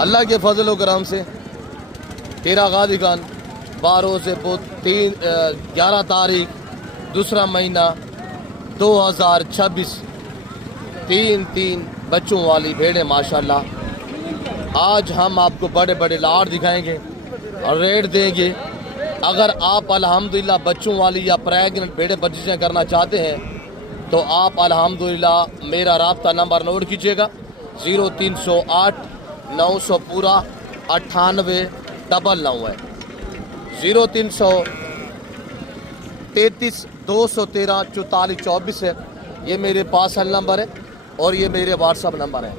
اللہ کے فضل و کرم سے تیرا غازی خان 12 سے 11 تاریخ دوسرا مہینہ 2026 تین بچوں والی بھیڑیں ماشاءاللہ. آج ہم آپ کو بڑے بڑے لاڑ دکھائیں گے اور ریٹ دیں گے. اگر آپ الحمدللہ بچوں والی یا پریگننٹ بھیڑیں پرچیزیں کرنا چاہتے ہیں تو آپ الحمدللہ میرا رابطہ نمبر نوٹ کیجیے گا 0308 900 پورا 9899 ہے. 0333 213 44 24 ہے. یہ میرے پارسل نمبر ہے اور یہ میرے واٹس ایپ نمبر ہے.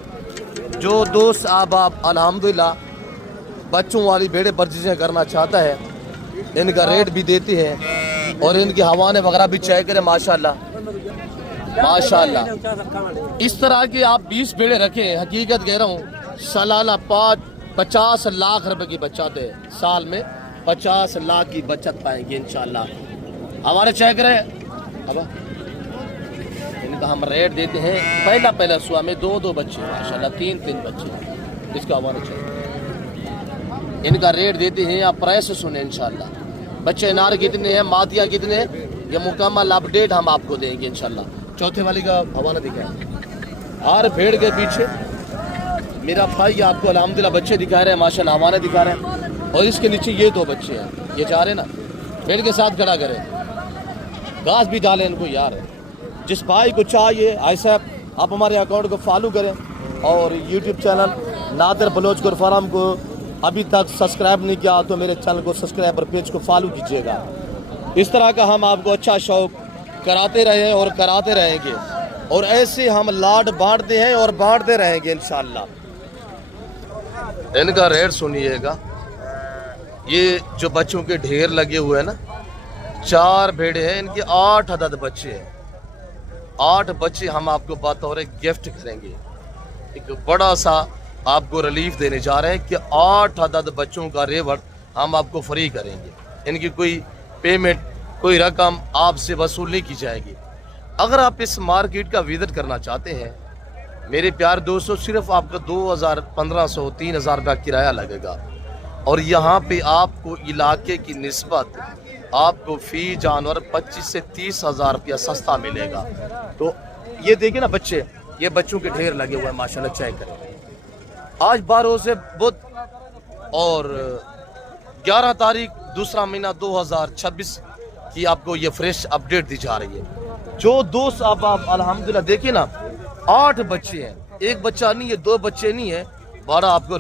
جو دوست آپ الحمدللہ بچوں والی بھیڑیں پرچیزیں کرنا چاہتا ہے ان کا ریٹ بھی دیتے ہیں اور ان کے حوانے وغیرہ بھی چیک کریں. ماشاءاللہ اس طرح کی آپ 20 بھیڑیں رکھیں. حقیقت کہہ رہا ہوں سالانہ 50 لاکھ روپے کی بچت ہے. سال میں 50 لاکھ کی بچت پائیں گے انشاءاللہ. ہمارے چیک کریں. اب ان کا ہم ریٹ دیتے ہیں پہلا سوا میں 2 بچے ماشاءاللہ 3 بچے. اس کا ہمارے چیک ان کا ریٹ دیتے ہیں. آپ پرائس سنیں انشاءاللہ. بچے نار کتنے ہیں, ماتیاں کتنے ہیں, یہ مکمل اپڈیٹ ہم آپ کو دیں گے انشاءاللہ. چوتھے والی کا حوالہ دکھائیں. ہر بھیڑ کے پیچھے میرا بھائی آپ کو الحمدللہ بچے دکھا رہے ہیں ماشاءاللہ, حوالے دکھا رہے ہیں. اور اس کے نیچے یہ 2 بچے ہیں, یہ جا رہے ہیں نا, بھیڑ کے ساتھ کھڑا کریں, گھاس بھی ڈالیں ان کو یار. جس بھائی کو چاہیے ایسا آپ ہمارے اکاؤنٹ کو فالو کریں اور یوٹیوب چینل نادر بلوچ گرفارم کو ابھی تک سبسکرائب نہیں کیا تو میرے چینل کو سبسکرائب اور پیج کو فالو کیجیے گا. اس طرح کا ہم آپ کو اچھا شوق کراتے رہے اور کراتے رہیں گے اور ایسے ہم لاڈ بانٹتے ہیں اور بانٹتے رہیں گے انشاءاللہ. ان کا ریٹ سنیے گا. یہ جو بچوں کے ڈھیر لگے ہوئے ہیں نا, 4 بھیڑے ہیں, ان کے 8 عدد بچے ہیں. 8 بچے ہم آپ کو بطور گفٹ کریں گے. ایک بڑا سا آپ کو ریلیف دینے جا رہے ہیں کہ 8 عدد بچوں کا ریوڑ ہم آپ کو فری کریں گے. ان کی کوئی پیمنٹ کوئی رقم آپ سے وصول نہیں کی جائے گی. اگر آپ اس مارکیٹ کا وزٹ کرنا چاہتے ہیں میرے پیار دوستو, صرف آپ کا 2500 3000 کا کرایہ لگے گا اور یہاں پہ آپ کو علاقے کی نسبت آپ کو فی جانور 25 سے 30 ہزار روپیہ سستا ملے گا. تو یہ دیکھیں نا بچے, یہ بچوں کے ڈھیر لگے ہوئے ہیں ماشاءاللہ, چیک کریں. آج 12 سے بدھ اور 11 تاریخ دوسرا مہینہ 2026 کی آپ کو یہ فریش اپڈیٹ دی جا رہی ہے. جو دوست آپ الحمدللہ دیکھیں نا, 8 بچے ہیں, ایک بچہ نہیں ہے, 2 بچے نہیں ہیں, بڑا آپ کو